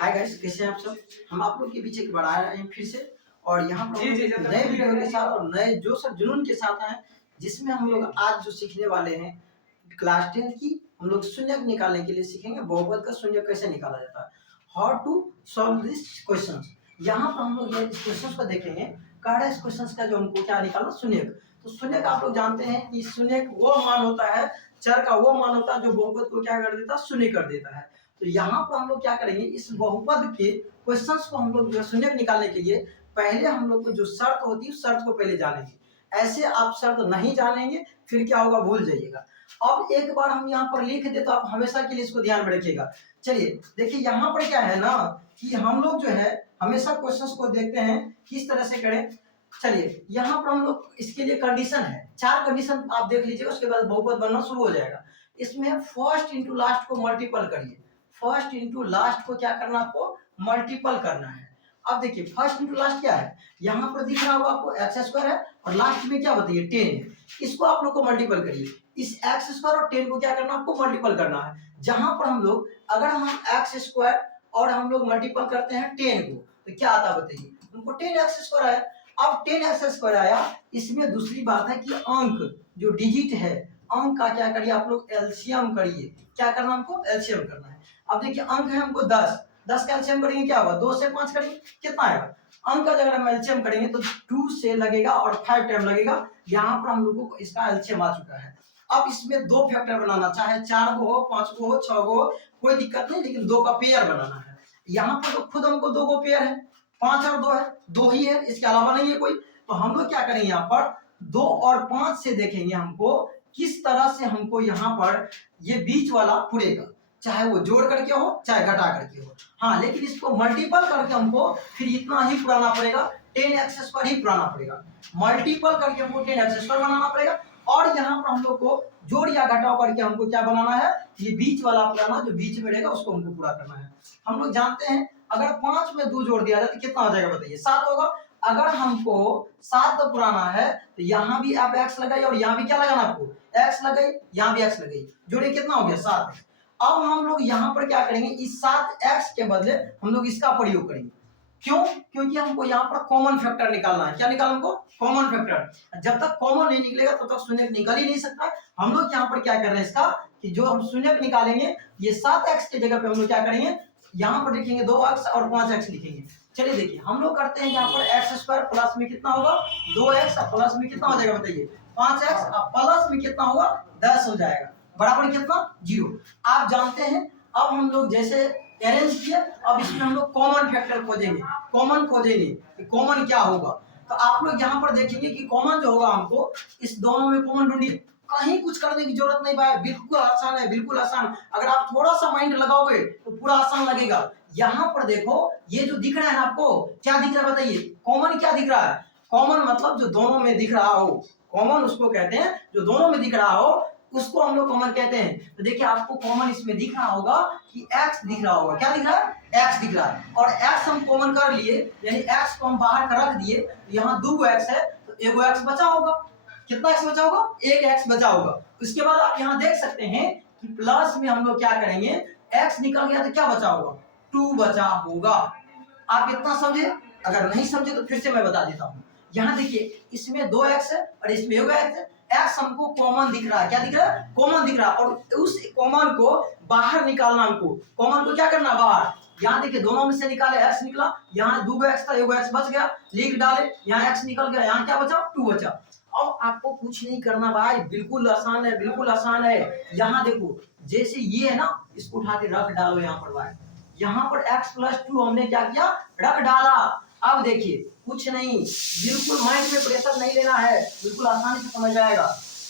Hi guys, कैसे हैं आप सब। हम आप लोग के बीच एक बार आ रहे हैं फिर से, और यहाँ पर हम जी, लोग नए वीडियो के साथ और नए जोश और जुनून के साथ आए, जिसमें हम लोग आज जो सीखने वाले हैं क्लास 10 की, हम लोग शून्यक निकालने के लिए सीखेंगे बहुपद का शून्यक कैसे निकाला जाता है, how to solve this question. यहाँ पर हम लोग ये क्वेश्चन को देखेंगे। कह रहा है इस क्वेश्चन का जो हमको क्या निकालना, शून्यक। तो शून्यक आप लोग जानते हैं कि शून्यक वो मान होता है, चर का वो मान होता है जो बहुपद को क्या कर देता है, शून्य कर देता है। तो यहाँ पर हम लोग क्या करेंगे, इस बहुपद के क्वेश्चंस को हम लोग जो शून्यक निकालने के लिए पहले हम लोग को जो शर्त होती है उस शर्त को पहले जानेंगे। ऐसे आप शर्त नहीं जानेंगे फिर क्या होगा, भूल जाइएगा। अब एक बार हम यहाँ पर लिख दे तो आप हमेशा के लिए इसको ध्यान में रखिएगा। चलिए देखिए, यहाँ पर क्या है ना कि हम लोग जो है हमेशा क्वेश्चंस को देखते हैं किस तरह से करें। चलिए यहाँ पर हम लोग इसके लिए कंडीशन है, 4 कंडीशन आप देख लीजिए, उसके बाद बहुपद बनना शुरू हो जाएगा। इसमें फर्स्ट इंटू लास्ट को मल्टीपल करिए। फर्स्ट इंटू लास्ट को क्या करना, आपको मल्टीपल करना है। अब देखिए फर्स्ट इंटू लास्ट क्या है, यहाँ पर दिख रहा होगा आपको एक्स स्क्वायर है, और लास्ट में क्या बताइए 10 है। इसको आप लोग को मल्टीपल करिए। इस एक्स स्क्वायर और 10 को क्या करना, आपको मल्टीपल करना है। जहां पर हम लोग अगर हम एक्स स्क्वायर और हम लोग मल्टीपल करते हैं 10 को, तो क्या आता है बताइए, हमको 10 एक्स स्क्वायर है। अब 10 एक्स स्क्वायर आया, इसमें दूसरी बात है कि अंक जो डिजिट है, अंक का क्या करिए आप लोग, एलसीएम करिए। क्या करना, हमको एलसीएम करना है। अब देखिए अंक है हमको 10, 10 का एलसीएम करेंगे क्या होगा, 2 से 5 करेंगे कितना आएगा। अंक का अगर हम एलसीएम करेंगे तो 2 से लगेगा और 5 टाइम लगेगा। यहाँ पर हम लोगों को इसका एलसीएम आ चुका है। अब इसमें 2 फैक्टर बनाना, चाहे 4 को हो, 5 को हो, 6 को हो, कोई दिक्कत नहीं, लेकिन 2 का पेयर बनाना है। यहाँ पर तो खुद हमको 2 को पेयर है, 5 और 2 है, 2 ही है, इसके अलावा नहीं है कोई। तो हम लोग क्या करेंगे, यहाँ पर 2 और 5 से देखेंगे हमको किस तरह से हमको यहाँ पर ये बीच वाला पुरेगा, चाहे वो जोड़ करके हो चाहे घटा करके हो। हाँ, लेकिन इसको मल्टीपल करके हमको फिर इतना ही पुराना पड़ेगा, 10x स्क्वायर ही पुराना पड़ेगा। मल्टीपल करके हमको 10x स्क्वायर बनाना पड़ेगा, और यहाँ पर हम लोग को जोड़ या घटाव करके हमको क्या बनाना है, ये बीच वाला पुराना जो बीच में रहेगा उसको हमको पूरा करना है। हम लोग जानते हैं अगर 5 में 2 जोड़ दिया जाए तो कितना हो जाएगा बताइए, 7 होगा। अगर हमको 7 तो पुराना है तो यहाँ भी आप x लगाइए और यहाँ भी क्या लगाना, आपको x लगाइए, यहाँ भी x लगाइए, जोड़िए कितना हो गया 7। अब हम लोग यहाँ पर क्या करेंगे, इस 7x के बदले हम लोग इसका प्रयोग करेंगे। क्यों, क्योंकि हमको यहाँ पर कॉमन फैक्टर निकालना है। क्या निकालना हमको, कॉमन फैक्टर। जब तक कॉमन नहीं निकलेगा तब तक शून्यक निकल ही नहीं सकता। हम लोग यहाँ पर क्या कर रहे हैं इसका, कि जो हम शून्यक निकालेंगे ये 7x के जगह पे हम लोग क्या करेंगे, यहाँ पर लिखेंगे 2x और 5x लिखेंगे। चलिए देखिए हम लोग करते हैं यहाँ पर एक्स स्क्वायर प्लस में कितना होगा 2x, और प्लस में कितना हो जाएगा बताइए 5x, और प्लस में कितना होगा 10 हो जाएगा, बराबर कितना 0। आप जानते हैं अब हम लोग जैसे अरेंज किया, अब इसमें हम लोग कॉमन फैक्टर खोजेंगे। कॉमन खोजेंगे कि कॉमन क्या होगा, तो आप लोग यहाँ पर देखेंगे कि कॉमन जो होगा हमको इस दोनों में कॉमन ढूंढिए। कहीं कुछ करने की जरूरत नहीं भाई, बिल्कुल आसान है, बिल्कुल आसान। अगर आप थोड़ा सा माइंड लगाओगे तो पूरा आसान लगेगा। यहाँ पर देखो ये जो दिख रहा है ना आपको, क्या दिख रहा है बताइए, कॉमन क्या दिख रहा है, कॉमन मतलब जो दोनों में दिख रहा हो, कॉमन उसको कहते हैं जो दोनों में दिख रहा हो, उसको हम लोग कॉमन कहते हैं। तो देखिए आपको कॉमन इसमें दिख रहा होगा कि x दिख रहा होगा, क्या दिख रहा है, x दिख रहा है, और x हम कॉमन कर लिए, यानी x को हम बाहर कर रख दिए। यहाँ 2 x है तो एगो x बचा होगा, कितना x बचा होगा, 1 x बचा होगा। उसके बाद आप यहाँ देख सकते हैं कि प्लस में हम लोग क्या करेंगे, x निकल गया तो क्या बचा होगा, 2 बचा होगा। आप इतना समझे, अगर नहीं समझे तो फिर से मैं बता देता हूँ। यहाँ देखिए इसमें 2x है और इसमें 1 x है, x हमको कॉमन दिख रहा है, क्या दिख रहा है, कॉमन दिख रहा है, और उस कॉमन को बाहर निकालना हमको। कॉमन को क्या करना, बाहर। यहाँ देखिए दोनों में से निकाले x निकला, यहाँ 2 x था, 1 x बच गया, लिख डाले, यहाँ x निकल गया, यहाँ क्या बचा 2 बचा। अब आपको कुछ नहीं करना भाई, बिल्कुल आसान है, बिल्कुल आसान है। यहाँ देखो जैसे ये है ना, इसको उठा के रख डालो यहाँ पर भाई, यहाँ पर x प्लस 2 हमने क्या किया, रख डाला। अब देखिए कुछ नहीं, बिल्कुल माइंड में प्रेशर नहीं लेना है, बिल्कुल आसानी से समझ जाएगा।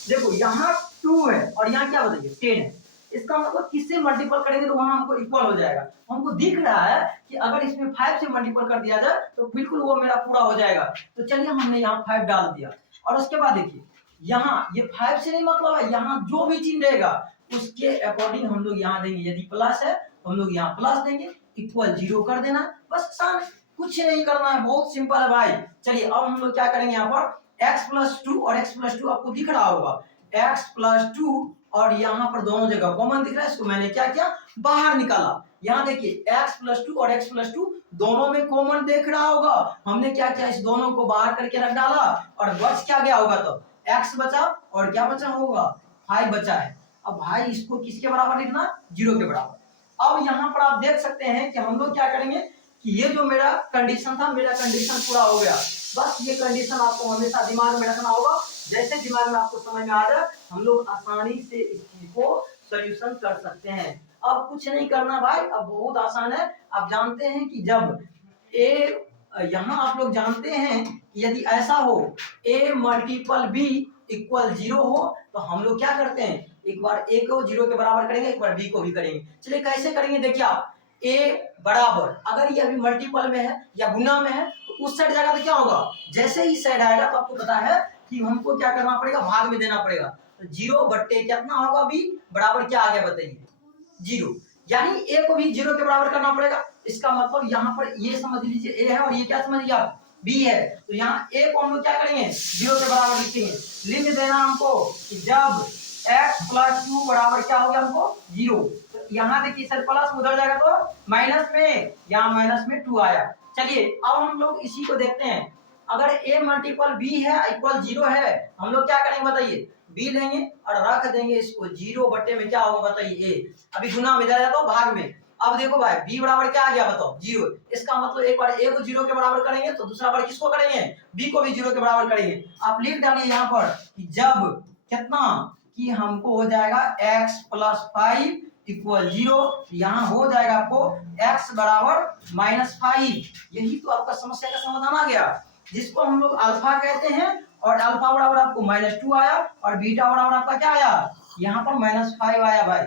देखो यहाँ 2 है और यहाँ क्या बताइए 10 है, इसका मतलब किससे मल्टीपल करेंगे तो वहां हमको इक्वल हो जाएगा। हमको दिख रहा है कि अगर इसमें 5 से मल्टीपल कर दिया जाए तो बिल्कुल वो मेरा पूरा हो जाएगा। तो चलिए हमने यहाँ 5 डाल दिया, और उसके बाद देखिए यहाँ ये 5 से नहीं मतलब है, यहाँ जो भी चिन्ह रहेगा उसके अकॉर्डिंग हम लोग यहाँ देंगे। यदि प्लस है तो हम लोग यहाँ प्लस देंगे, इक्वल 0 कर देना, बस आसान, कुछ नहीं करना है, बहुत सिंपल है भाई। चलिए अब हम लोग क्या करेंगे, यहाँ पर x प्लस 2 और x प्लस 2 आपको दिख रहा होगा, x प्लस 2 और यहाँ पर दोनों जगह कॉमन दिख रहा है, इसको मैंने क्या किया बाहर निकाला। यहाँ देखिए x प्लस 2 और x प्लस 2 दोनों में कॉमन देख रहा होगा, हमने क्या किया, इस दोनों को बाहर करके रख डाला और बच क्या गया होगा, तो x बचा और क्या बचा होगा, 5 बचा है। अब भाई इसको किसके बराबर लिखना, 0 के बराबर। अब यहाँ पर आप देख सकते हैं कि हम लोग क्या करेंगे कि ये जो मेरा कंडीशन था, मेरा कंडीशन पूरा हो गया। बस ये कंडीशन आपको हमेशा दिमाग में रखना होगा, जैसे दिमाग में आपको समझ में आ जाए हम लोग आसानी से इस चीज को सोल्यूशन कर सकते हैं। अब कुछ नहीं करना भाई, अब बहुत आसान है। आप जानते हैं कि जब ए, यहाँ आप लोग जानते हैं कि यदि ऐसा हो a मल्टीपल b इक्वल 0 हो तो हम लोग क्या करते हैं, एक बार a को 0 के बराबर करेंगे, एक बार b को भी करेंगे। चलिए कैसे करेंगे, देखिए आप a बराबर, अगर ये अभी मल्टीपल में है या गुना में है तो उस साइड जाएगा तो क्या होगा, जैसे ही साइड आएगा तो आपको पता है कि हमको क्या करना पड़ेगा, भाग में देना पड़ेगा। तो 0 बट्टे कितना होगा b बराबर क्या आ गया बताइए, 0। यानी a को भी 0 के बराबर करना पड़ेगा। इसका मतलब यहाँ पर ये समझ लीजिए a है और ये क्या समझ लिया, b है। तो यहाँ a को हम लोग क्या करेंगे, 0 के बराबर लिखेंगे। लिख देना हमको कि जब x प्लस 2 बराबर क्या हो गया हमको 0, तो यहाँ देखिए सर प्लस उधर जाएगा तो माइनस में, यहाँ माइनस में 2 आया। चलिए अब हम लोग इसी को देखते हैं, अगर a मल्टीपल b है इक्वल 0 है, हम लोग क्या करेंगे बताइए, b लेंगे और रख देंगे इसको 0 बट्टे में क्या होगा बताइए a। अभी गुना में जाएगा तो भाग में। अब देखो भाई b बराबर क्या आ गया बताओ, 0। इसका मतलब एक बार a को 0 के बराबर करेंगे तो दूसरा बार किसको करेंगे, b को भी 0 के बराबर करेंगे। आप लिख डालिए यहाँ पर कि जब कितना, कि हमको हो जाएगा x प्लस 5 इक्वल 0, यहाँ हो जाएगा आपको x बराबर माइनस 5। यही तो आपका समस्या का समाधान आ गया, जिसको हम लोग अल्फा कहते हैं। और अल्फा बराबर आपको -2 आया और बीटा बराबर आपका क्या आया, यहाँ पर -5 आया। भाई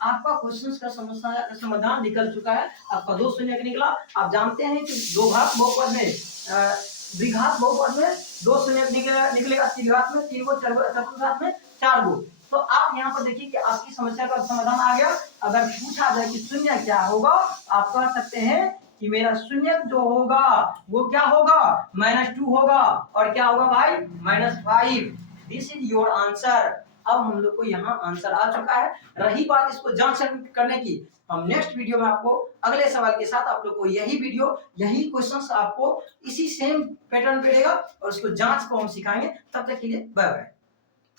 आपका क्वेश्चन का समस्या का समाधान निकल चुका है, आपका 2 शून्य निकला। आप जानते हैं कि दो घात बहुपद में द्विघात बहुपद में 2 शून्य निकलेगा, त्रिघात में 3 गो, चतुर्घात में 4 गो। तो आप यहाँ पर देखिए कि आपकी समस्या का समाधान आ गया। अगर पूछा जाए कि शून्य क्या होगा, आप कह सकते हैं कि मेरा शून्य जो होगा वो क्या होगा, -2 होगा और क्या होगा भाई, -5। This is your answer. अब हम लोग को यहाँ आंसर आ चुका है। रही बात इसको जांच करने की, हम नेक्स्ट वीडियो में आपको अगले सवाल के साथ आप लोग को यही वीडियो, यही क्वेश्चंस आपको इसी सेम पैटर्न पे रहेगा और उसको जांच को हम सिखाएंगे। तब तक के लिए बाय बाय।